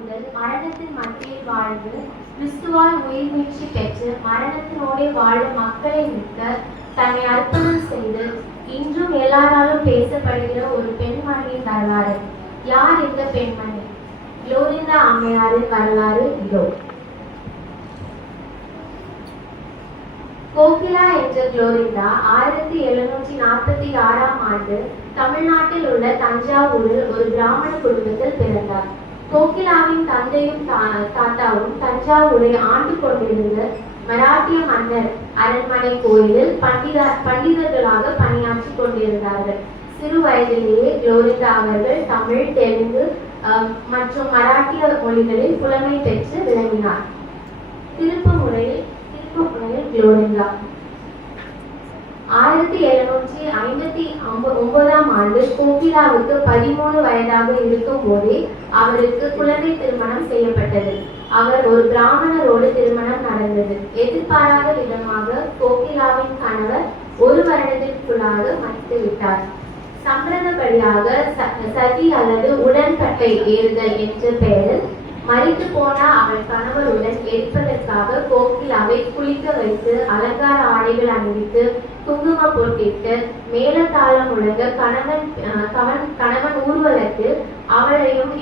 முதல் மரணத்தின் மத்தியில் வாழ்ந்து கிறிஸ்துவால் உயிர் மீட்சி பெற்று மரணத்தினோடே வாழும் மக்களை மீட்க தன்னை அர்ப்பணம் செய்து இன்றும் எல்லாராலும் பேசப்படுகிற ஒரு பெண்மணியின் வரலாறு. யார் இந்த பெண்மணி? குளோரிந்தா அம்மையாரின் வரலாறு இதோ. கோகிலா என்ற குளோரிந்தா 1746ஆம் ஆண்டு தமிழ்நாட்டில் உள்ள தஞ்சாவூரில் ஒரு பிராமண குடும்பத்தில் பிறந்தார். கோகிலாவின் தந்தையும் தாத்தாவும் தஞ்சாவூரை ஆண்டு கொண்டிருந்த மராட்டிய மன்னர் அரண்மனை கோயிலில் பண்டிதர்களாக பணியாற்றி கொண்டிருந்தார்கள். சிறு வயதிலேயே குளோரிந்தா அவர்கள் தமிழ், தெலுங்கு மற்றும் மராட்டிய மொழிகளில் புலமை பெற்று விளங்கினார். திருப்பு முறையில் குளோரிந்தா 1759ஆம் ஆண்டு கோகிலாவுக்கு 13 வயதாக இருக்கும் போதே அவருக்கு குழந்தை திருமணம் செய்யப்பட்டது. அவர் ஒரு பிராமணரோடு திருமணம் நடந்தது. எதிர்பாராத விதமாக கோகிலாவின் கணவர் ஒரு வருடத்திற்குள்ளாக மறித்து விட்டார். சம்பிரதப்படியாக சதி அல்லது உடன்கட்டை ஏறுதல் என்ற பெயரில் மறித்து போன அவள் கணவருடன் எரிப்பதற்காக கோகிலாவை குளிக்க வைத்து அலங்கார ஆடைகள் அணிவித்து குங்குமம் போட்டிட்டு மேலதாளம் முழங்க கணவன் ஊர்வலத்தில் அவளையும்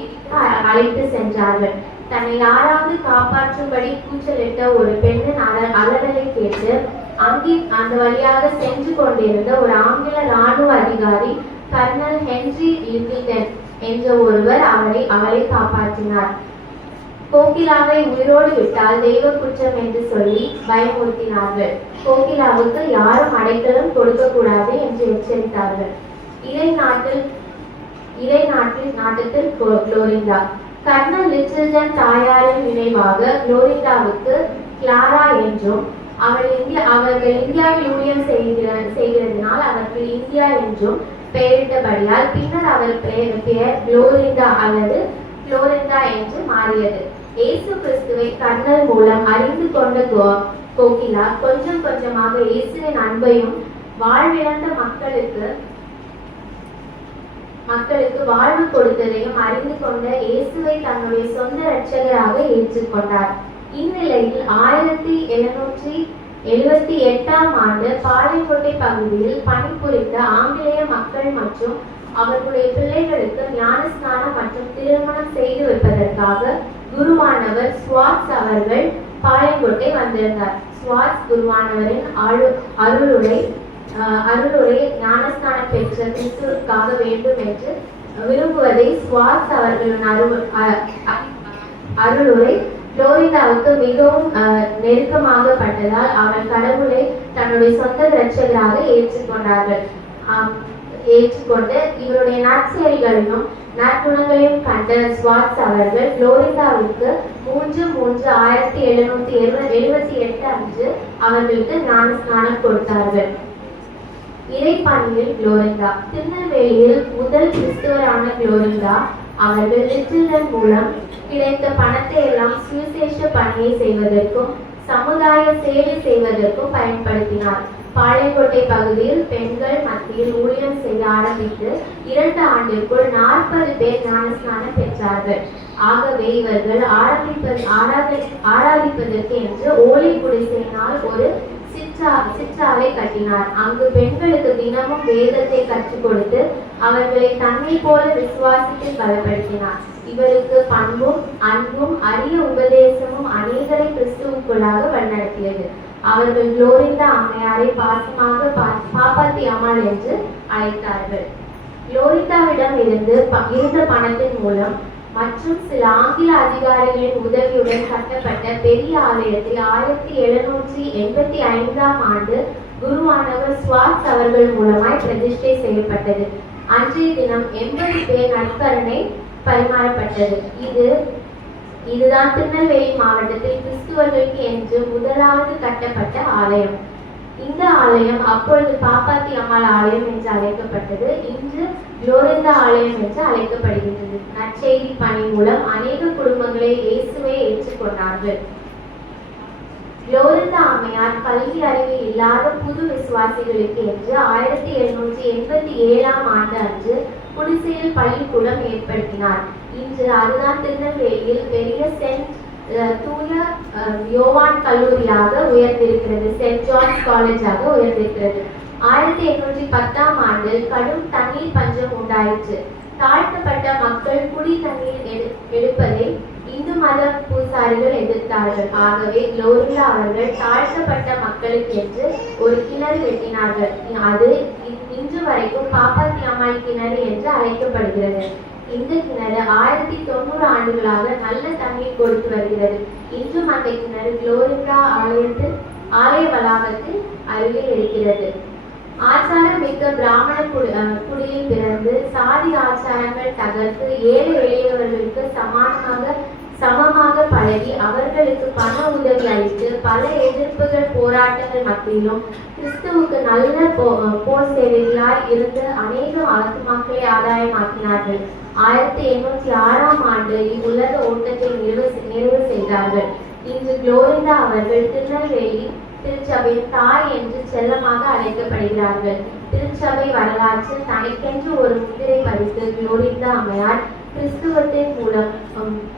அழைத்து சென்றார்கள். தன்னை யாராவது காப்பாற்றும்படி கூச்சலிட்ட ஒரு பெண்ணின் அலறலை கேட்டு அங்கே அந்த வழியாக சென்று கொண்டிருந்த ஒரு ஆங்கில இராணுவ அதிகாரி கர்னல் ஹென்றி லிட்டில்டன் என்ற ஒருவர் அவளை காப்பாற்றினார். கோகிலாவை உயிரோடு விட்டால் தெய்வ குற்றம் என்று சொல்லி பயமுறுத்தினார்கள். கோகிலாவுக்கு யாரும் அடைக்கலம் கொடுக்க கூடாது என்று எச்சரித்தார்கள். நாட்டத்தில் குளோரிந்தா கர்னல் லிட்டில்டன் தாயாரின் நினைவாக குளோரிந்தாவுக்கு கிளாரா என்றும் அவர்கள் இந்தியாவில் ஊழியம் செய்கிறதுனால் அவருக்கு இந்தியா என்றும் பெயரிட்டபடியால் பின்னர் அவர் பெயர் குளோரிந்தா அல்லது குளோரிந்தா என்று மாறியது. இயேசு கிறிஸ்துவை கர்னல் மூலம் அறிந்து கொண்ட கோகிலா கொஞ்சம் கொஞ்சமாக இயேசுவின் அன்பையும் வாழ்விழந்த மக்களுக்கு வாழ்வு கொடுத்ததையும் அறிந்து கொண்ட இயேசுவை தன்னுடைய சொந்த இரட்சகராக ஏற்றுக்கொண்டார். இந்நிலையில் 1778ஆம் ஆண்டு பாளையங்கோட்டை பகுதியில் பணிபுரிந்த ஆங்கிலேய மக்கள் மற்றும் அவர்களுடைய பிள்ளைகளுக்கு ஞானஸ்நானம் மற்றும் திருமணம் செய்து வைப்பதற்காக குருவானவர் ஸ்வாட்ஸ் அவர்கள் பாளையங்கோட்டை வந்திருந்தார். ஸ்வாட்ஸ் குருவானவரின் அருளுரை ஞானஸ்நானம் பெற்ற கிறிஸ்துவுக்காக வேண்டும் என்று விரும்புவதை ஸ்வாட்ஸ் அவர்களின் அருளுரை குளோரிந்தாவுக்கு மிகவும் நெருக்கமாகப்பட்டதால் அவள் கடவுளை தன்னுடைய சொந்த இரட்சகராக ஏற்றுக்கொண்டு இவருடைய நற்செயல்களையும் நற்குணங்களையும் கண்ட ஸ்வாட்ஸ் அவர்கள் குளோரிந்தாவுக்கு 3/3/1778 அன்று அவர்களுக்கு ஞானஸ்நானம் கொடுத்தார்கள். இறைப்பணியில் குளோரிந்தா திருநெல்வேலியில் முதல் கிறிஸ்துவரான குளோரிந்தா அவர்கள் லிட்டில்டன் மூலம் கிடைத்த பணத்தை எல்லாம் சுவிசேஷ பணியை செய்வதற்கும் சமுதாய சேவை செய்வதற்கும் பயன்படுத்தினார். பாளையங்கோட்டை பகுதியில் பெண்கள் மத்தியில் ஊழியம் செய்ய ஆரம்பித்து 2 ஆண்டிற்குள் 40 பேர் ஞானஸ்நானம் பெற்றார்கள். ஆகவே இவர்கள் ஆராதிப்பதற்கு என்று ஓலை குடிசையினால் ஒரு சிற்றாவை கட்டினார். அங்கு பெண்களுக்கு தினமும் வேதத்தை கற்றுக் கொடுத்து அவர்களை தன்னை போல விசுவாசத்தை பலப்படுத்தினார். இவருக்கு பண்பும் அன்பும் அரிய உபதேசமும் அநேகரை கிறிஸ்துவுக்குள்ளாக வழிநடத்தியது. அவர்கள் குளோரிந்தா அம்மையாரை பாசமாக பாப்பாத்தி அம்மாள் என்று அழைத்தார்கள். குளோரிந்தாவிடம் இருந்த பணத்தின் மூலம் மற்றும் சில ஆங்கில அதிகாரிகளின் உதவியுடன் கட்டப்பட்ட பெரிய ஆலயத்தை 1785ஆம் ஆண்டு குருவானவர் ஸ்வாட்ஸ் அவர்கள் மூலமாய் பிரதிஷ்டை செய்யப்பட்டது. அன்றைய தினம் 80 பேர் நற்கருணை பரிமாறப்பட்டது. இதுதான் திருநெல்வேலி மாவட்டத்தில் கிறிஸ்துவர்களுக்கு என்று முதலாவது கட்டப்பட்ட ஆலயம். இந்த ஆலயம் அப்பொழுது பாப்பாத்தி அம்மாள் ஆலயம் என்று அழைக்கப்பட்டது. இன்று குளோரிந்தா ஆலயம் என்று அழைக்கப்படுகின்றது. நற்செய்தி பணி மூலம் அநேக குடும்பங்களை இயேசுவை ஏற்றுக்கொண்டார்கள். குளோரிந்தா அம்மையார் கல்வி அறிவு இல்லாத புது விசுவாசிகளுக்கு என்று 1787ஆம் ஆண்டு அன்று குடிசையில் பள்ளிக்கூடம் ஏற்படுத்தினார். இன்று அதுதான் திருநெல்வேலியில் பெரிய தூய யோவான் கல்லூரியாக உயர்ந்திருக்கிறது. சென்ட் ஜான்ஸ் காலேஜாக உயர்ந்திருக்கிறது. 1810ஆம் ஆண்டில் கடும் தண்ணீர் பஞ்சம் உண்டாயிற்று. தாழ்த்தப்பட்ட மக்கள் குடி தண்ணீர் எடுப்பதை இந்து மத பூசாரிகள் எதிர்த்தார்கள். ஆகவே குளோரியா அவர்கள் தாழ்த்தப்பட்ட மக்களுக்கு என்று ஒரு கிணறு வெட்டினார்கள். அது இன்று வரைக்கும் பாப்பாத்தி அம்மாள் கிணறு என்று அழைக்கப்படுகிறது. இந்த கிணறு 1090 ஆண்டுகளாக நல்ல தண்ணீர் கொடுத்து வருகிறது. இன்றும் அந்த கிணறு குளோரியா ஆலய வளாகத்தில் அருகே இருக்கிறது. ஆச்சாரம் மிக்க பிராமண குடியில் பிறந்து சாதி ஆச்சாரங்கள் தகர்த்து ஏழை எளியவர்களுக்கு சமமாக பழகி அவர்களுக்கு பண உதவி அளித்து பல எதிர்ப்புகள் போராட்டங்கள் மத்தியிலும் கிறிஸ்துவுக்கு நல்ல போர் சேவைகளாய் இருந்து அநேக ஆத்மாக்களை ஆதாயமாக்கினார்கள். 1806ஆம் ஆண்டு இவ்வுலக ஓட்டத்தை நிறைவு செய்தார்கள். இன்று குளோரிண்டா அவர்கள் திருநெல்வேலி திருச்சபையின் தாய் என்று செல்லமாக அழைக்கப்படுகிறார்கள். திருச்சபை வரலாற்றில் தனக்கென்று ஒரு முத்திரை பதித்து குளோரிண்டா அம்மையார் கிறிஸ்துவத்தின்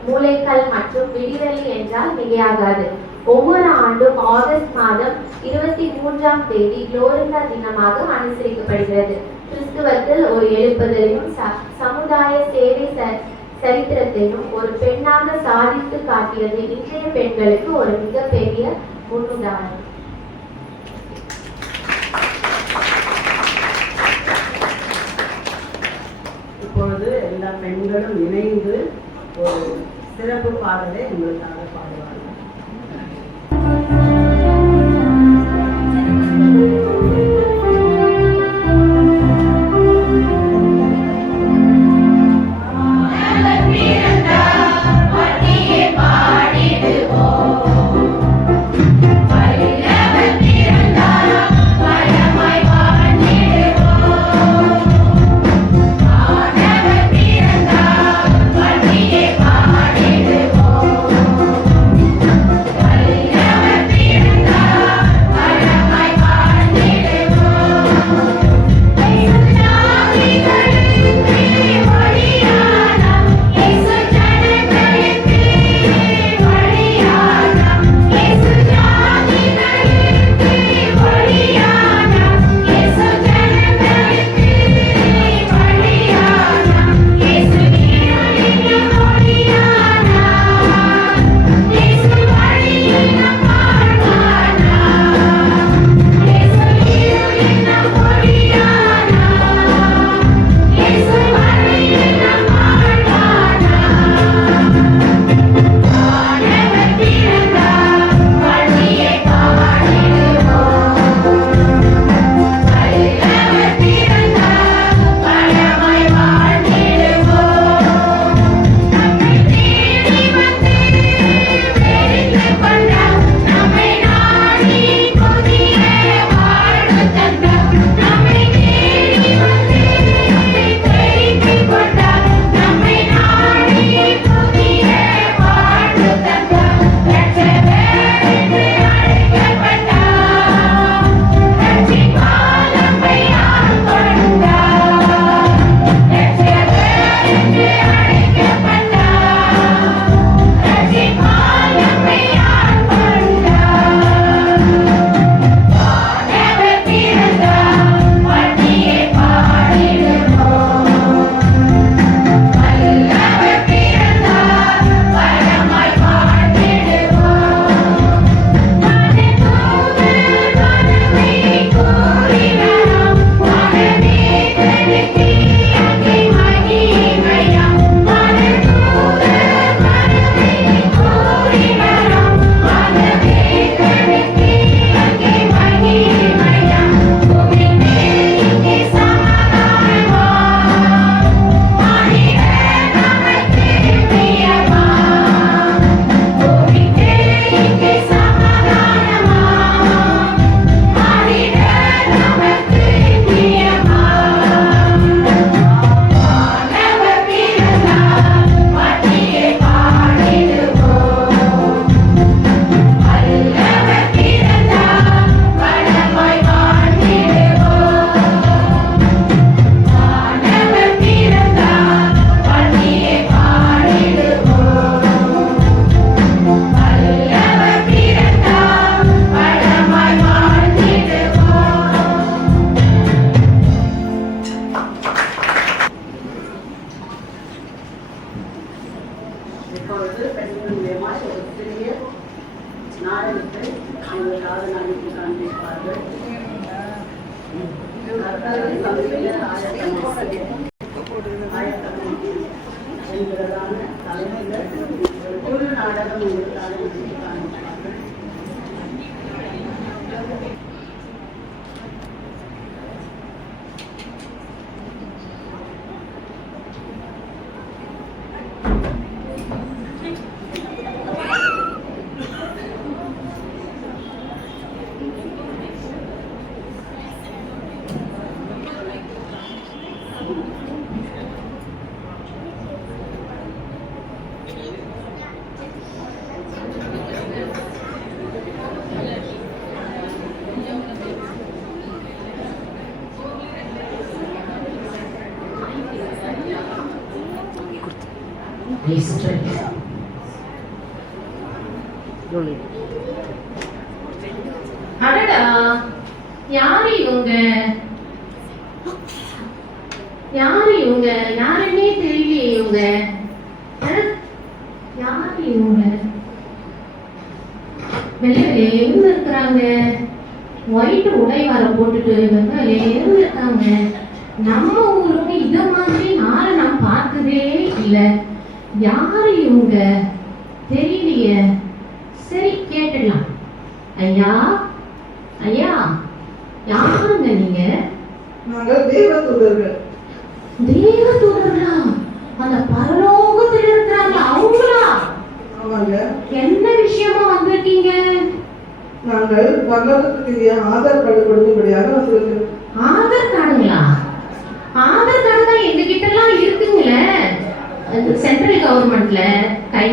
மூளைக்கல் மற்றும் விடிவெளி என்றால் மிகையாகாது. ஒவ்வொரு ஆண்டும் ஆகஸ்ட் மாதம் 23ஆம் தேதி குளோரிண்டா தினமாக அனுசரிக்கப்படுகிறது. கிறிஸ்துவத்தில் ஒரு எழுப்புதலையும் சமுதாய சேவை சரித்திரத்தையும் ஒரு பெண்ணாக சாதித்து காட்டியது இன்றைய பெண்களுக்கு ஒரு மிகப்பெரிய முன்னுதாரணம். இப்பொழுது எல்லா பெண்களும் இணைந்து ஒரு சிறப்பு பாடலை உங்களுக்காக பாடுவார்கள். இப்பொழுது பெண்கள் மூலியமாய் ஒரு சிறிய நாடகத்தை எங்களுக்காக நடித்து காண்பிப்பார்கள். என்கிறதான தலைமையில் ஒரு குழு நாடகம் எங்களுக்காக நடித்து காண்பிப்பார்கள். அடடா, யாரு இவங்க? யாரு இவங்க? யாருன்னே தெரியலையே இவங்க. யாரு இவங்க? வெள்ளையில இருக்கிறாங்க. ஒயிட் உடை வர போட்டுட்டு வெள்ளையில இருக்காங்க. நம்ம ஊருக்கு இத மாதிரி நாளை நான் பார்த்ததே இல்லை. யாரு இவங்க தெரியலையே. சரி, கேட்டுடலாம். ஐயா, ஐயா, யாருங்க நீங்க? நாங்கள் தேவதூதர்கள். தேவதூதர்களா? அந்த பரலோகத்தில் இருக்கிறாங்க அவங்களா? ஆமாங்க. என்ன விஷயமா வந்திருக்கீங்க? நாங்கள் பரலோகத்துக்கு ஆதார் கார்டு கொடுக்கும்படியாக வந்திருக்கிறோம். ஆதார் கார்டுங்களா? ஆதார் கார்டு தான் எங்க கிட்ட எல்லாம் இருக்குங்களே. சென்ட்ரல் கவர்மெண்ட்ல கை,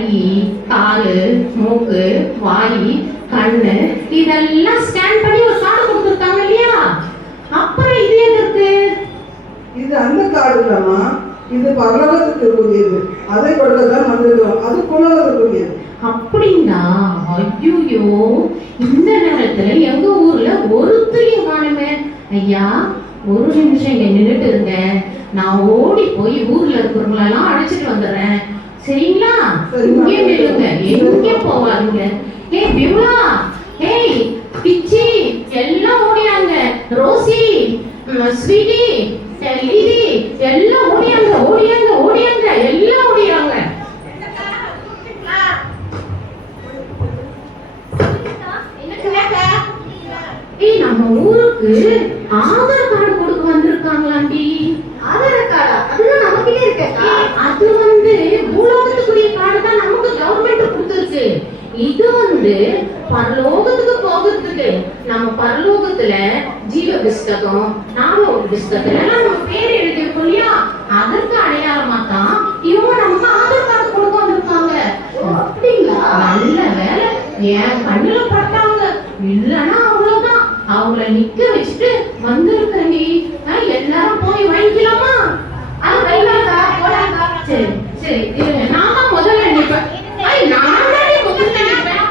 காலு, மூக்கு, வாய், கண்ணு இதெல்லாம் ஸ்கேன் பண்ணி ஒரு கார்டு கொடுத்துருக்காங்க இல்லையா? அப்புறம் இது எதற்கு? இது அந்த கார்டு இல்லம்மா, இது பரலோகத்துக்கு உரியது. அதை கொடுக்கத்தான் வந்திருக்கிறோம். அது புலோகத்துக்குரியது. அப்படின்னா ஐயோ, இந்த நேரத்துல எங்க ஊர்ல ஒருத்தரையும் காணுமே. ஐயா, ஒரு நிமிஷம் இங்க நின்றுட்டு இருங்க. நான் ஓடி போய் ஊர்ல இருக்கிறவங்களெல்லாம் அழைச்சிட்டு வந்துடுறேன். சரிங்களா? இங்கே நில்லுங்க, எங்கே போவாதீங்க. ஏய் பியூலா, ஏய் பிச்சி, எல்லாம் ஓடியாங்க. ரோசி, ஸ்வீட்டி, லிலி எல்லாம் ஓடியாங்க, ஓடியாங்க, ஓடியாங்க, எல்லாம் ஓடியாங்க. ஏய், நம்ம ஊருக்கு ஆதார் கார்டு கொடுக்க வந்திருக்காங்களாண்டி. ஆதார் கார்டா? அதுதான் நமக்கிட்டே இருக்கா? அது பூலோகத்துக்குரிய கார்டு தான் நமக்கு கவர்மெண்ட் கொடுத்துருக்கு. இது பரலோகத்துக்கு போகிறதுக்கு. நம்ம பரலோகத்துல ஜீவ புஸ்தகம், நாம புஸ்தகத்துல நம்ம பேர் எழுதிருக்கோம் இல்லையா? அதற்கு அடையாளமா தான் இவங்க நமக்கு ஆதார் கார்டு கொடுக்க வந்திருக்காங்க. அப்படிங்களா? நல்ல வேலை என் கண்ணுல பட்டாங்க. இல்லன்னா அவ்வளவுதான், அவங்கள நிக்க வச்சுட்டு வந்திருக்கேன். எல்லாரும் போய் வாங்கிக்கலாமா? சரி சரி, இருங்க, நான் தான் முதல்ல நிப்பேன். நான் தானே முதல்ல நிப்பேன்.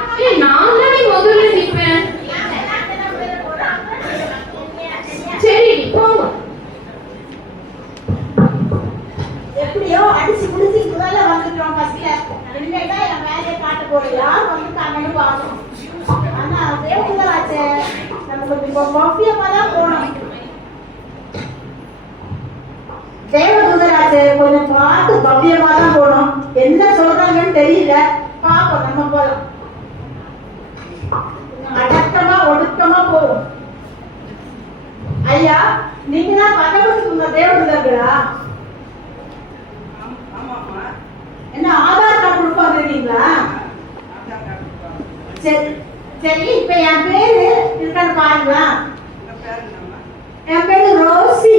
நான் தானே முதல்ல நிப்பேன். சரி, போங்க. எப்படியோ அடிச்சு முடிச்சு முதல்ல வந்துட்டோம். பஸ்ல இல்லைன்னா என் வேலையை காட்ட போறோம். யார் வந்துட்டாங்கன்னு பார்க்கணும். ஆனா தேவதூதராச்சே, நம்ம கொஞ்சம் பவ்யமா தான் போனோம். தேவதூதராச்சே, கொஞ்சம் பார்த்து பவ்யமா தான் போனோம். என்ன சொல்றாங்கன்னு தெரியல. பாப்போம், நம்ம போலாம். அடக்கமா ஒடுக்கமா போவோம். ஐயா, நீங்க தான் பகவத்துக்கு தேவதூதர்களா? என்ன ஆதார் கார்டு கொடுக்க வந்துருக்கீங்களா? சரி சரி, இப்ப என் பேரு இருக்கான்னு பாருங்களா? என் பேரு ரோசி.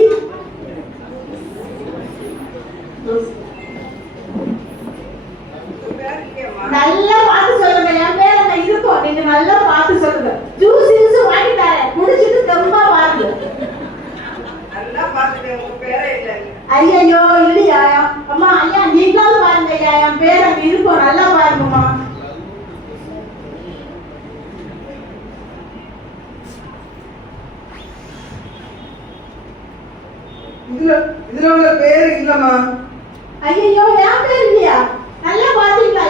நல்லா பார்த்து சொல்லுங்க. என் பேர் அங்க இருக்கும், நீங்க நல்லா பார்த்து சொல்லுங்க. ஜூஸ் ஜூஸ் வாங்கி தரேன், முடிச்சிட்டு தெம்பா பாருங்க. ஐயோ இல்லையா அம்மா, ஐயா நீங்களும் பாருங்க. ஐயா என் பேர் அங்க இருக்கும், நல்லா பாருங்கம்மா. இதுல உங்க பேரு இல்லம்மா. ஐயோ என் பேர் இல்லையா? நல்லா பாத்தீங்களா?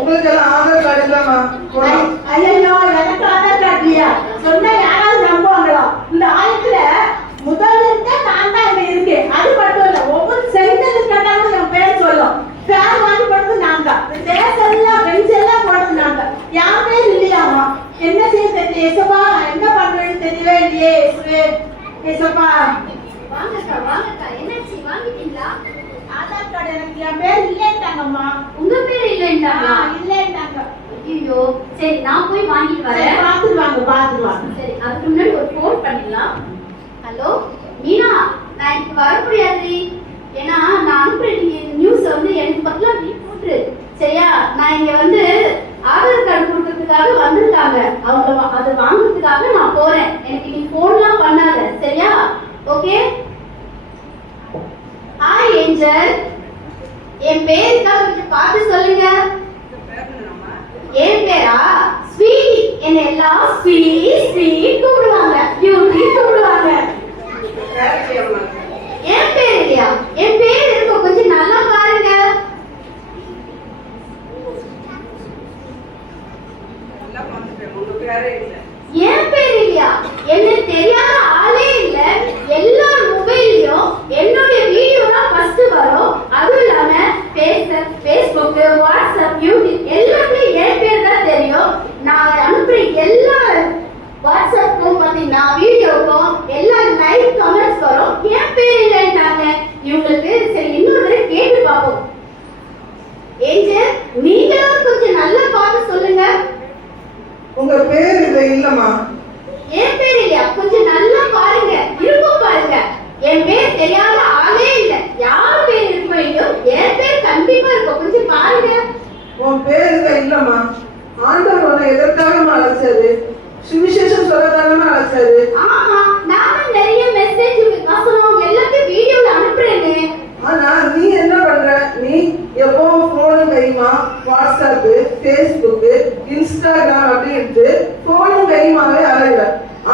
உங்களுக்கு எல்லாம் ஆதார் கார்டு இல்லாமா போலாம். ஐயோ எனக்கு ஆதார் கார்டு இல்லையா சொன்னா யாராவது நம்புவாங்களா? இந்த ஆயத்துல முதல்ல இருக்க நான் தான் இங்க இருக்கேன். அது மட்டும் இல்ல, ஒவ்வொரு சென்டென்ஸ் கேட்டாலும் என் பேர் சொல்லும். ஃபேர் வாங்கி போடுறது நான் தான், டேஸ் எல்லாம் பென்ஸ் எல்லாம் போடுறது நான் தான். என் பேர் இல்லையாமா? என்ன செய்ய தெரியல ஏசப்பா, நான் என்ன பண்றேன்னு தெரியவே இல்லையே ஏசப்பா. வாங்கக்கா என்னாச்சு வாங்கிட்டீங்களா? ஆதார் கார்டு எனக்கு என் பேர் இல்லைன்ட்டாங்கம்மா. உங்க பேர் இல்லைன்றாங்களா? இல்லைன்ட்டாங்க. ஐயோ சரி நான் போய் வாங்கிட்டு வரேன். பாத்துருவாங்க. சரி அதுக்கு முன்னாடி ஒரு ஃபோன் பண்ணிடலாம். ஹலோ மீனா, நான் எனக்கு வர முடியாது. ஏன்னா நான் அனுப்புற நியூஸ் வந்து எனக்கு பதிலா நீ போட்டுரு சரியா? நான் இங்க வந்து ஆதார் கார்டு கொடுக்கறதுக்காக வந்திருக்காங்க. அவங்க அதை வாங்குறதுக்காக நான் போறேன். எனக்கு நீ ஃபோன்லாம் பண்ணாத சரியா? ஓகே. ஹாய் ஏஞ்சல், என் பேருக்கா கொஞ்சம் பார்த்து சொல்லுங்க. என் பேரா ஸ்வீட். என்ன எல்லாம் ஸ்வீட் ஸ்வீட் கூப்பிடுவாங்க, பியூட்டி கூப்பிடுவாங்க. என் பேர் இல்லையா? என் பேர் இருக்கும், கொஞ்சம் நல்லா பாருங்க. என் பேர் இல்லையா? என்ன தெரியாத ஆளே இல்ல. எல்லா மொபைல்லையும் என்னுடைய வீடியோ தான் ஃபர்ஸ்ட் வரும். அதுவும் இல்லாம ஃபேஸ்புக், வாட்ஸ்அப், யூடியூப் எல்லாத்துலயும் என் பேர் தான் தெரியும். நான் அனுப்புற எல்லா வாட்ஸ்அப்புக்கும் பாத்தீங்கன்னா வீடியோக்கும் எல்லா லைக் கமெண்ட்ஸ் வரும். என் பேர் இல்லைன்ட்டாங்க இவங்களுக்கு. சரி இன்னொரு தடவை கேட்டு பார்ப்போம். ஏஞ்சல், நீங்களும் கொஞ்சம் நல்லா பார்த்து சொல்லுங்க. உங்க பேர் இது இல்லம்மா. என் பேர் இல்லையா? கொஞ்சம் நல்லா பாருங்க, இருக்கும் பாருங்க. என் பேர் தெரியாத ஆளே இல்ல. யார் பேர் இருக்கோ இல்லையோ என் பேர் கண்டிப்பா இருக்கும், கொஞ்சம் பாருங்க. உன் பேர் இது இல்லம்மா. ஆண்டவர் உன்னை எதற்காக அழைச்சாரு? சுவிசேஷம் சொல்லதானமா அழைச்சாரு. ஆமா, நான் நிறைய மெசேஜ் வசனம் எல்லாத்தையும் வீடியோல அனுப்புறேன்னு. ஆனா நீ என்ன பண்ற? நீ எப்போ போனு கைமா வாட்ஸ்அப், ஃபேஸ்புக், இன்ஸ்டாகிராம் அப்படின்ட்டு போனும் கைமாவே அலைகிற.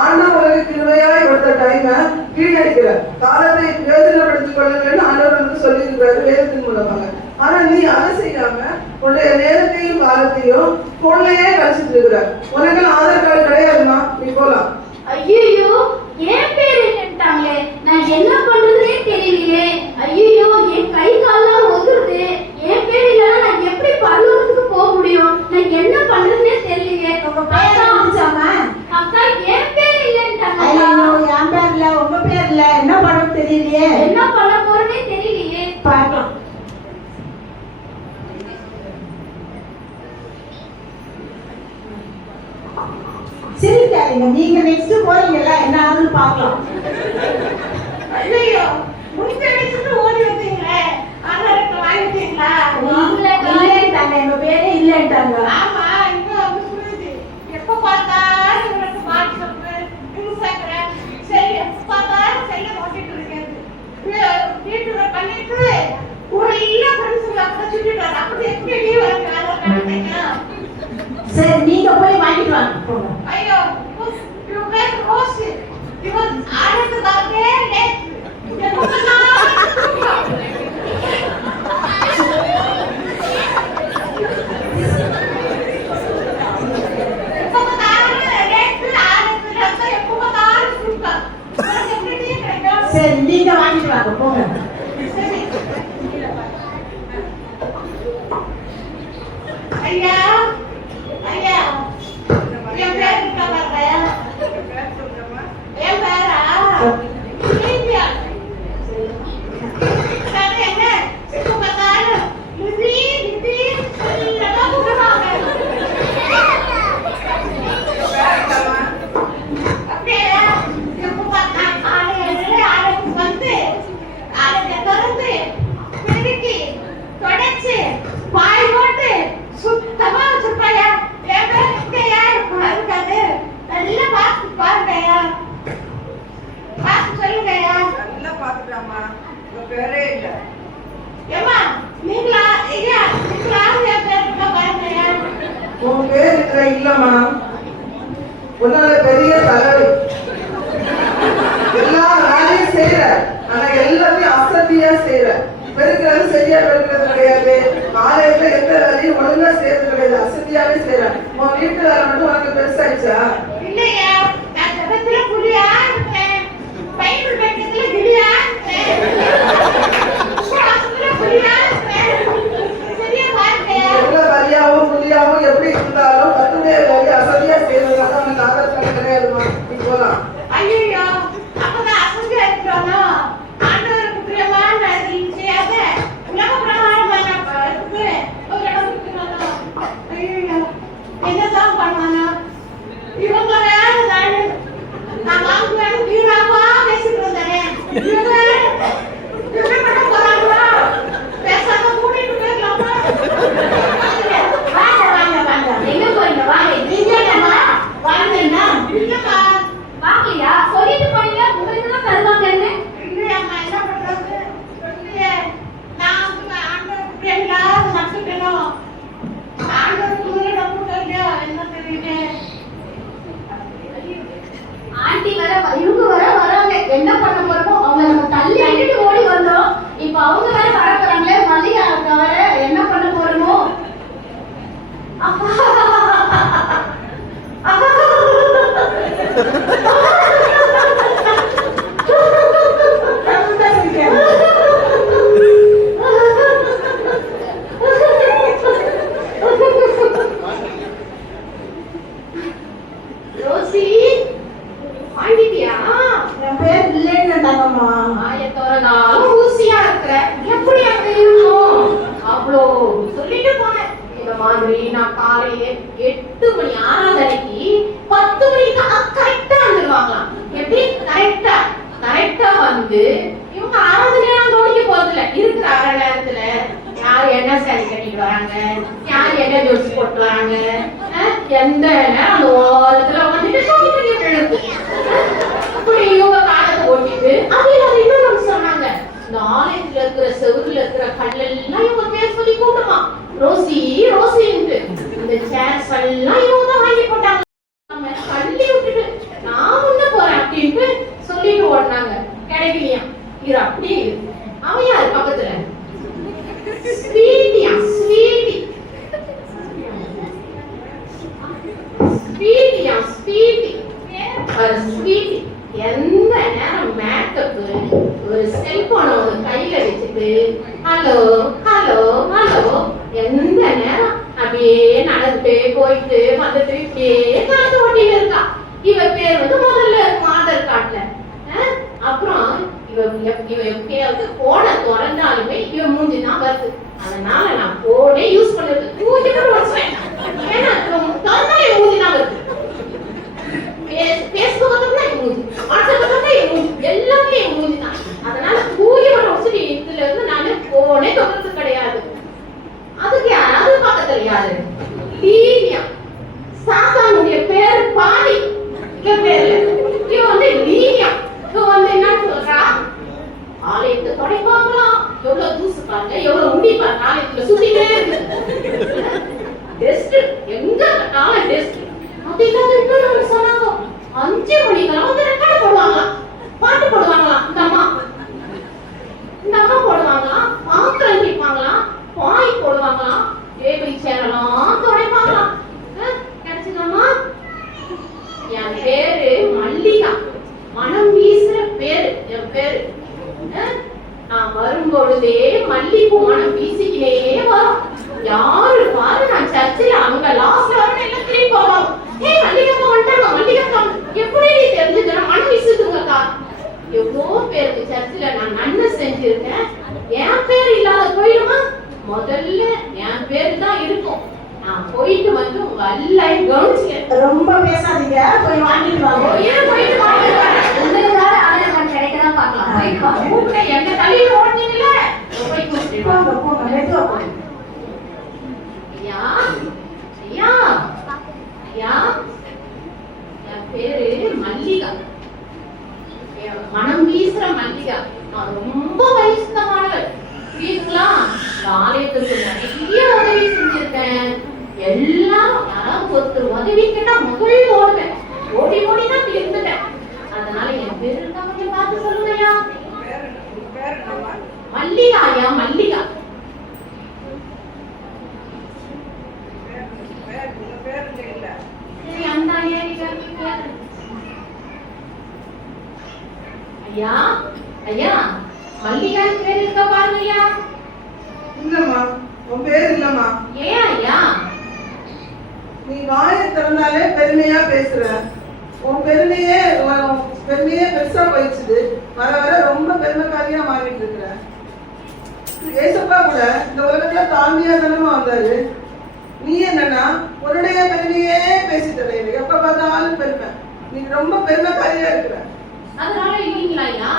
ஆண்டவர் கிருபையாய் கொடுத்த டைமை வீணடிக்கிற. காலத்தை பிரயோஜனப்படுத்திக் கொள்ளுங்கன்னு ஆண்டவர் வந்து சொல்லியிருக்கிறாரு வேதத்தின் மூலமாக. ஆனா நீ அதை செய்யாம உன்னுடைய நேரத்தையும் காலத்தையும் போன்லயே கழிச்சிட்டு இருக்கிற. உனக்கு ஆதார் கார்டு கிடையாதுமா, நீ போலாம். ஐயோ என் பேர் என்னட்டாங்களே, நான் என்ன பண்றதுனே தெரியலையே. ஐயோ என் கை கால்லாம் ஒதுருது. என் பேர் இல்லைன்னா நான் எப்படி பரலோகத்துக்கு போக முடியும்? நான் என்ன பண்றதுனே தெரியலையே. உங்க பேர் இருந்துச்சாமா? அக்கா என் பேர் இல்லைன்ட்டாங்க. ஐயோ என் பேர் இல்ல, உங்க பேர் இல்ல, என்ன பண்ண தெரியலையே. என்ன பண்ண போறேனே தெரியலையே. பார்க்கலாம். சிரிக்காதீங்க, நீங்க நெக்ஸ்ட் போறீங்கல்ல, என்ன ஆகுதுன்னு பார்க்கலாம். ஐயோ முடிஞ்ச வச்சுட்டு ஓடி வந்தீங்களே, ஆதாரத்தை வாங்கிட்டீங்களா? இல்லைன்ட்டாங்க, எங்க பேரே இல்லைன்ட்டாங்க. ஆமா, இன்னும் வந்து புரியுது. எப்ப பார்த்தாலும் உங்களுக்கு வாட்ஸ்அப், இன்ஸ்டாகிராம், சரி எப்ப பார்த்தாலும் செல்ல நோட்டிட்டு இருக்கிறது. வீட்டுல பண்ணிட்டு ஒரு இல்ல ஃப்ரெண்ட்ஸுங்களை கூட சுட்டிட்டு வர. அப்படி எப்படி நீ வந்து ஆதார் கார்டு கேட்கலாம்? சரி நீங்க போய் வாங்கிட்டு வாங்க. ஐயோ யூ கேன் ரோஸ்ட் இவன் ஆனதுக்காகவே லேட். சரி நீங்க வாங்கிட்டு வாங்க போங்க. ஐயா ஐயா என் பேர் இருக்கா பாருங்க. என் பேரா இந்தியா. என்ன இப்போ பார்த்தாலும் நிதி நிதி எல்லாம் கூப்பிடுவாங்க. அப்படியே எப்போ பார்த்தா ஆளுக்கு வந்து ஆளுக்கு திறந்து பெருக்கி தொடச்சு பாய் போட்டு சுத்தமா வச்சிருப்பாயா. என் பேர் எப்படியா இருக்கும்? இருக்காது. நல்லா பார்த்து பாருங்கய்யா, பார்த்து சொல்லுங்கய்யா. நல்லா பாத்துட்டாமா, உங்க பேரே இல்ல. ஏமா நீங்களா ஐயா, நீங்களா என் பேர் இருக்கா பாருங்கய்யா. உன் பேர் இதுல இல்லம்மா. உன்னால பெரிய தலைவி. எல்லா வேலையும் செய்யற, ஆனா எல்லாத்தையும் அசதியா செய்யற. பெருக்கிறது சரியா பெருக்கிறது கிடையாது. ஆலயத்துல எந்த வேலையும் ஒழுங்கா செய்யறது கிடையாது, அசதியாவே செய்யறேன். உன் வீட்டு வேலை மட்டும் உனக்கு பெருசாயிடுச்சா? இல்லையா, நான் ஜபத்துல புலியா இருப்பேன், பைபிள் படிக்கிறதுல கிளியா இருப்பேன், உபவாசத்துல புலியா இருப்பேன். சரியா பாருங்கயா. எவ்வளவு வலியாவும் புலியாவும் எப்படி இருந்தாலும் கத்துடைய வேலையை அசதியா செய்யறதுனால அவனுக்கு ஆதரவு கிடையாதுமா. நீ போலாம். ஐயோ, அப்பதான் அசதியா இருக்கிறோம். ஆண்டவருக்கு பிரியமான வேலையை செய்யாத உலக பிரகாரமான இருக்கு ஒரு இடம் இருக்கிறோம். ஐயோ, என்னதான் பண்ணுவானோ இவங்க வேற தானே. நான் வாங்குவேன் வீணாவா பேசிட்டு இருந்தேன். இவங்க என்ன பண்ண போறாங்களோ பேசாம கூட்டிட்டு போயிடலாமா? வாங்க வாங்க வாங்க. எங்க போறீங்க? வாங்க. நீங்க என்னம்மா வாங்கன்னா இல்லம்மா வாங்கலையா? சொல்லிட்டு போனீங்க, உங்களுக்கு தான் தருவாங்கன்னு. இல்லையம்மா, என்ன பண்றது? இல்லையே, நான் வந்து ஆண்டவருக்கு பிரியங்களா நட்டுக்கணும். ஆண்டவருக்கு முதல்ல நம்புங்க. என்ன தெரியுது? ஆண்டி இவங்க வராங்க, என்ன பண்ண போறோமோ அவங்க நம்ம தள்ளி அடிட்டு ஓடி வந்தோம். இப்ப அவங்க வேற வர போறாங்களே, மல்லிகா வர என்ன பண்ண போறோமோ. ரொம்ப சிரிக்கிறேன். ரோசி வாங்கிட்டியா? என் பேர் இல்லைன்னு தங்கம்மா. ஆயத்தோரனாலும் ஊசியா இருக்கிற எப்படி அங்க இருக்கும்? அவ்வளோ சொல்லிட்டு போனேன். இந்த மாதிரி நான் காலையில 8 மணி ஆராதனைக்கு 10 மணிக்கு கரெக்டா வந்துருவாங்களாம். எப்படி கரெக்டா வந்து இவங்க ஆராதனையெல்லாம் கவனிக்க போறதில்ல. இருக்கிற அரை நேரத்துல யார் என்ன சாரி கட்டிட்டு வராங்க, யார் என்ன ஜோசி போட்டு வராங்க, எந்த நேரம் அந்த ஓரத்துல வந்துட்டு எழுத்து அப்படி இவங்க காலத்தை ஓட்டிட்டு அதில் அது இன்னொன்னு சொன்னாங்க. இந்த ஆலயத்துல இருக்கிற செவுருல இருக்கிற கல்லெல்லாம் இவங்க பேர் சொல்லி கூட்டமா ரோசி ரோசின்ட்டு இந்த சேர்ஸ் எல்லாம் இவங்க தான் வாங்கி போட்டாங்க. நம்ம தள்ளி விட்டுட்டு நான் முன்ன போறேன் அப்படின்ட்டு சொல்லிட்டு ஓடினாங்க. கிடைக்கலையா? இது அப்படி அவன் யாரு பக்கத்துல? ஸ்வீட்டியா? ஸ்வீட்டி ஸ்வீட்டி எந்த நேரம் மேக்கப் ஒரு செல்போனை ஒரு கையில வச்சுட்டு ஹலோ ஹலோ ஹலோ எந்த நேரம் அப்படியே நடந்துட்டு போயிட்டு வந்துட்டு இப்படியே காத்து ஓட்டிட்டு இருக்கா. இவ பேர் வந்து முதல்ல இருக்கும் ஆதார் கார்டுல. அப்புறம் இவ எப்பயாவது போனை திறந்தாலுமே இவ மூஞ்சி தான் வருது. அதனால நான் போனே யூஸ் பண்ணது மூஞ்சி கூட வச்சுவேன். ஏன்னா திறந்தாலே மூஞ்சி தான் வருது. பேஸ்புக் வந்து மூஞ்சி, வாட்ஸ்அப் வந்து மூஞ்சி, எல்லாமே மூஞ்சி தான். அதனால மூஞ்சி மட்டும் வச்சுட்டு இதுல இருந்து நானே போனே தொடர்ந்து கிடையாது. அதுக்கு யாராவது பக்கத்துல யாரு? லீனியா. சாத்தானுடைய பேர் பாடி இவ பேர்ல இவ வந்து லீனியா. இவ வந்து என்ன சொல்றா? ஆலயத்தை தொடைப்பாங்களாம். எவ்வளவு தூசு பாருங்க, எவ்வளவு முடி பாருங்க, ஆலயத்துல சுத்திட்டே இருக்கு. டெஸ்ட் எங்க கட்டாலும் டெஸ்ட். அது இல்லாத இன்னொன்னு சொன்னாங்க, 5 மணிக்கெல்லாம் வந்து ரெக்கார்ட் போடுவாங்களாம், பாட்டு போடுவாங்களாம். இந்த அம்மா போடுவாங்களாம், பாத்திரம் கேட்பாங்களாம், பாய் போடுவாங்களாம், டேபிள் சேர் எல்லாம் துடைப்பாங்களாம். கிடைச்சுக்கம்மா. என் பேரு மல்லிகா, மனம் வீசுற பேரு என் பேரு. நான் வரும்பொழுதே மல்லிகைப்பூ மனம் வீசிக்கினே வரும். யாரு பாரு நான் சர்ச்சில் அங்க லாஸ்ட்ல வரணும் எல்லாம் திரும்பி போவாங்க. ஏய் மல்லிகைப்பூ வந்துட்டாங்க, மல்லிகைப்பூ எப்படி நீ தெரிஞ்சது? மனம் வீசுதுங்கக்கா. எவ்வளோ பேருக்கு சர்ச்சில் நான் நன்மை செஞ்சிருக்கேன். என் பேர் இல்லாத போயிடுமா? முதல்ல என் பேர் தான் இருக்கும். நான் போயிட்டு வந்து உங்க எல்லாரையும் கவனிச்சுக்கிறேன். ரொம்ப பேசாதீங்க, போய் வாங்கிட்டு வாங்க. போயிட்டு வாங்க. உங்களுக்காக ஆதரவு கிடைக்கதான் பார்க்கலாம். போயிட்டு வாங்க. கூப்பிட்டு எங்க தலையில ஓடுனீங்கல்ல, போய் கூப்பிட்டு வாங்க. போங்க போங்க, மெதுவா போங்க. ஐயா ஐயா ஐயா, என் பேரு மல்லிகா, மனம் வீசுற மல்லிகா. நான் ரொம்ப வயசுமானவள். புரியுதுங்களா? ஆலயத்துக்கு நிறைய உதவி செஞ்சிருக்கேன். எல்லாம் யாராவது ஒருத்தர் உதவி கேட்டா முதல் ஓடுவேன். ஓடி ஓடி தான் இருந்துட்டேன். அதனால என் பேரு இருக்கா கொஞ்சம் பார்த்து சொல்லுங்கய்யா. மல்லிகா. ஐயா மல்லிகா. இருக்கு, உங்க பேர் இங்க இல்ல. சரி அந்த ஐயா ஐயா ஐயா மல்லிகா பேர் இருக்க பாருங்க ஐயா. இல்லம்மா, உன் பேர் இல்லம்மா. ஏன் ஐயா? நீ வாயை திறந்தாலே பெருமையா பேசுற. உன் பெருமையே பெருசா போயிடுச்சு. வர வர ரொம்ப பெருமைக்காரியா மாறிட்டு இருக்கிற. ஏசப்பா கூட இந்த உலகத்துல தாழ்மையா தானமா வந்தாரு. நீ என்னன்னா உன்னுடைய பெருமையே பேசிட்டு வர. எப்ப பார்த்தாலும் பெருமை. நீ ரொம்ப பெருமைக்காரியா இருக்கிற. அதனால இல்லீங்களா ஐயா?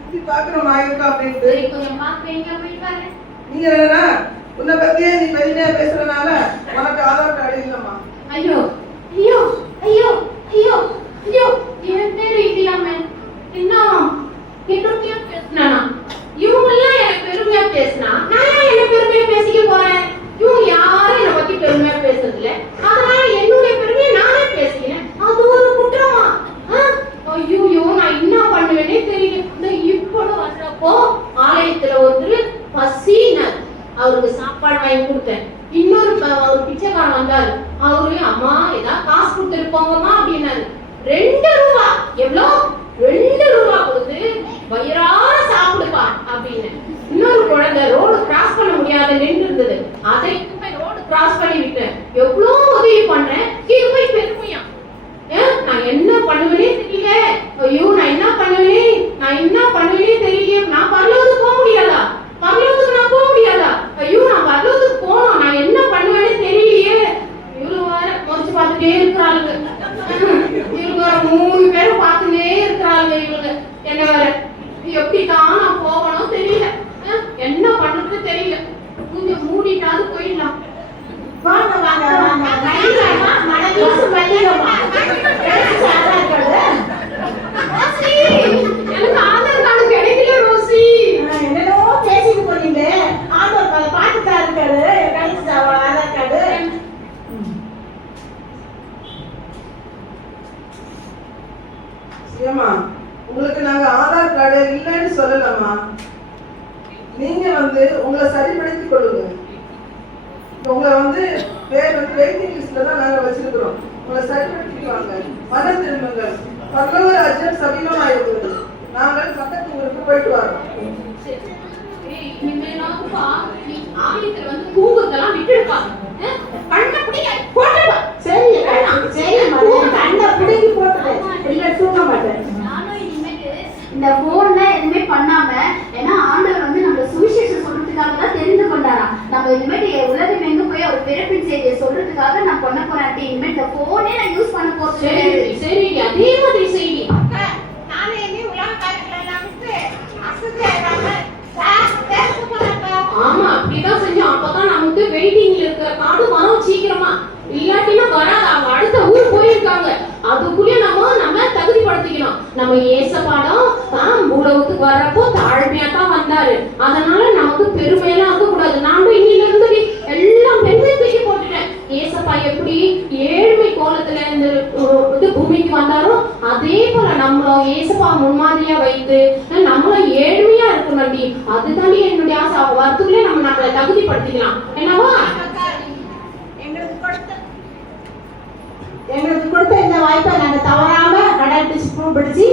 இப்படி பாக்குறோமா இருக்கா அப்படின்ட்டு. சரி கொஞ்சம் பார்த்து எங்க போயிட்டு வரேன். நீங்க என்னன்னா உன்னை பத்தியே நீ பெருமையா பேசுறதுனால உனக்கு ஆதார் கார்டு இல்லம்மா. ஐயோ ஐயோ ஐயோ ஐயோ ஐயோ என் பேரு இல்லாம என்ன என்னுடைய பேசினா இவங்க எல்லாம் எனக்கு பெருமையா பேசினா நான் ஏன் என்ன பெருமையா பேசிக்க போறேன்? இவங்க யாரும் என்னை பத்தி பெருமையா பேசுறது இல்ல. அதனால என்னுடைய பெருமையை நானே பேசிக்கிறேன். அது ஒரு குற்றமா? ஐயோ நான் என்ன பண்ணுவேனே தெரியல. இந்த இப்போது வர்றப்போ ஆலயத்துல ஒருத்தர் பசினார். அவருக்கு சாப்பாடு வாங்கி கொடுத்தேன். இன்னொரு ஒரு பிச்சைக்காரன் வந்தாரு. அவரு அம்மா ஏதாவது காசு கொடுத்துட்டு போங்கம்மா அப்படின்னாரு. 2 ரூபா. எவ்வளோ? 2 ரூபா கொடுத்து வயிறார சாப்பிடுப்பா அப்படின்னு. இன்னொரு குழந்தை ரோடு கிராஸ் பண்ண முடியாத நின்று இருந்தது. அதை ரோடு கிராஸ் பண்ணி விட்டேன். எவ்வளோ உதவி பண்றேன். கீழே பெருமையா நான் என்ன பண்ணுவேனே தெரியல. ஐயோ நான் என்ன பண்ணுவேனே தெரியல. நான் பரலோகத்துக்கு போக முடியாதா? பரலோகத்துக்கு நான் போக முடியாதா? ஐயோ நான் பரலோகத்துக்கு போனோம். நான் என்ன பண்ணுவேனே தெரியலையே. இவ்வளவு வேற முறைச்சு பார்த்துட்டே இருக்கிறாளுங்க. இவங்க 3 பேரும் பார்த்துட்டே இருக்கிறாளுங்க. இவங்க என்ன வேற எப்படிதான் நான் போகணும் தெரியல. என்ன பண்றது தெரியல. கொஞ்சம் மூடிட்டாவது போயிடலாம். வாங்க வாங்க வாங்க மல்லிகா மனதீசு மல்லிகா ஆதார் கார்டு எனக்கு ஆதார் கார்டு கிடைக்கல ரோசி. என்னென்னோ பேசிட்டு போறீங்க. ஆதார் கார்டு பாத்துட்டா இருக்காரு. கழிச்சு ஆதார் கார்டு ஏமா உங்களுக்கு நாங்க ஆதார் கார்டு இல்லைன்னு சொல்லலாமா? நீங்க உங்களை சரிப்படுத்திக் கொள்ளுங்க. உங்களை பேர் வெயிட்டிங் லிஸ்ட்ல தான் நாங்க வச்சிருக்கிறோம். உங்களை சரிப்படுத்திக்குவாங்க. மனம் திரும்புங்கள். பரலோக ராஜ்யம் சமீபமாயிருக்கிறது. நாங்கள் பக்கத்து ஊருக்கு போயிட்டு வரோம். இனிமேலாப்பா நீ ஆலயத்துல தூங்குறதெல்லாம் விட்டுடுப்பா. கண்ணை பிடிக்க போட்டுடுவா. சரி சரி மதன் கண்ணை பிடிங்கி போட்டுடு. இல்ல தூங்க மாட்டேன். நானும் இனிமேட்டு இந்த போன்ல எதுவுமே பண்ணாம, ஏன்னா ஆண்டவர் நம்ம சுவிசேஷம் சொல்றதுக்காக தான் தெரிந்து கொண்டாராம். நம்ம இனிமேட்டு உலகம் எங்க போய் அவர் பிறப்பின் செய்தியை சொல்றதுக்காக நான் பண்ண போறேன். இனிமேல் இந்த போனே நான் யூஸ் பண்ண போறேன். சரி அதே மாதிரி செய்தி. நானே என்ன உலக காரியங்கள் எல்லாம் விட்டு அசுத்தி ஆமா அப்படிதான் செஞ்சோம். அப்பதான் நமக்கு வெயிட்டிங்ல இருக்கிற கார்டு வரும் சீக்கிரமா. இல்லாட்டினா வராது. அவங்க அடுத்த ஊர் போயிருக்காங்க. அதுக்குள்ளே நம்ம தகுதிப்படுத்திக்கணும். நம்ம ஏசப்பாடம் உலகத்துக்கு வர்றப்போ தாழ்மையா தான் வந்தாரு. அதனால நமக்கு பெருமையெல்லாம் இருக்க கூடாது. நானும் இன்னில இருந்து எல்லாம் பெருமை தூக்கி போட்டுட்டேன். ஏசப்பா எப்படி ஏழ்மை கோலத்துல இந்த பூமிக்கு வந்தாரோ அதே போல நம்மளும் ஏசப்பா முன்மாதிரியா வைத்து நம்மளும் ஏழ்மையா இருக்கணும்டி. அதுதான் என்னுடைய ஆசை. வரத்துக்குள்ளே நம்மளை தகுதிப்படுத்திக்கலாம். என்னவா எங்களுக்கு கொடுத்த இந்த வாய்ப்பை நாங்க தவறாம கடைபிடிச்சு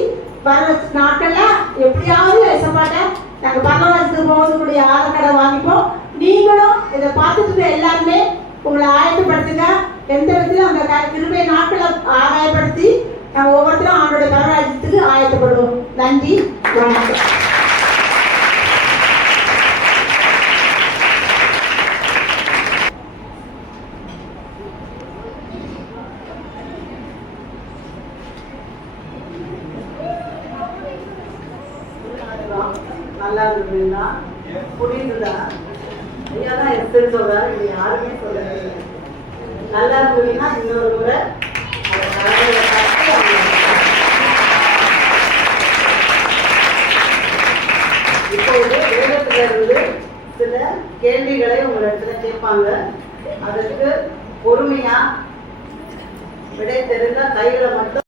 வர நாட்கள்ல எப்படியாவது ஏசப்பாட்ட நாங்க பரலோகத்துக்கு போகக்கூடிய ஆதார் கார்டை வாங்கிப்போம். நீங்களும் இதை பார்த்துட்டு எல்லாருமே உங்களை ஆயத்தப்படுத்துங்க. எந்த விதத்திலும் அந்த கிருபை நாட்களை ஆதாயப்படுத்தி நாங்க ஒவ்வொருத்தரும் அவனுடைய பரராஜ்யத்துக்கு ஆயத்தப்படுவோம். நன்றி, வணக்கம். நல்லா இருந்ததுன்னா புரியுதுதா? ஐயா தான் எடுத்து சொல்றாரு. இது யாருமே சொல்லவே இல்லை. நல்லா இருந்ததுன்னா இன்னொரு முறை இப்போது வேதத்துல இருந்து சில கேள்விகளை உங்களிடத்துல கேட்பாங்க. அதற்கு பொறுமையா விடை தெரிந்த கையில மட்டும்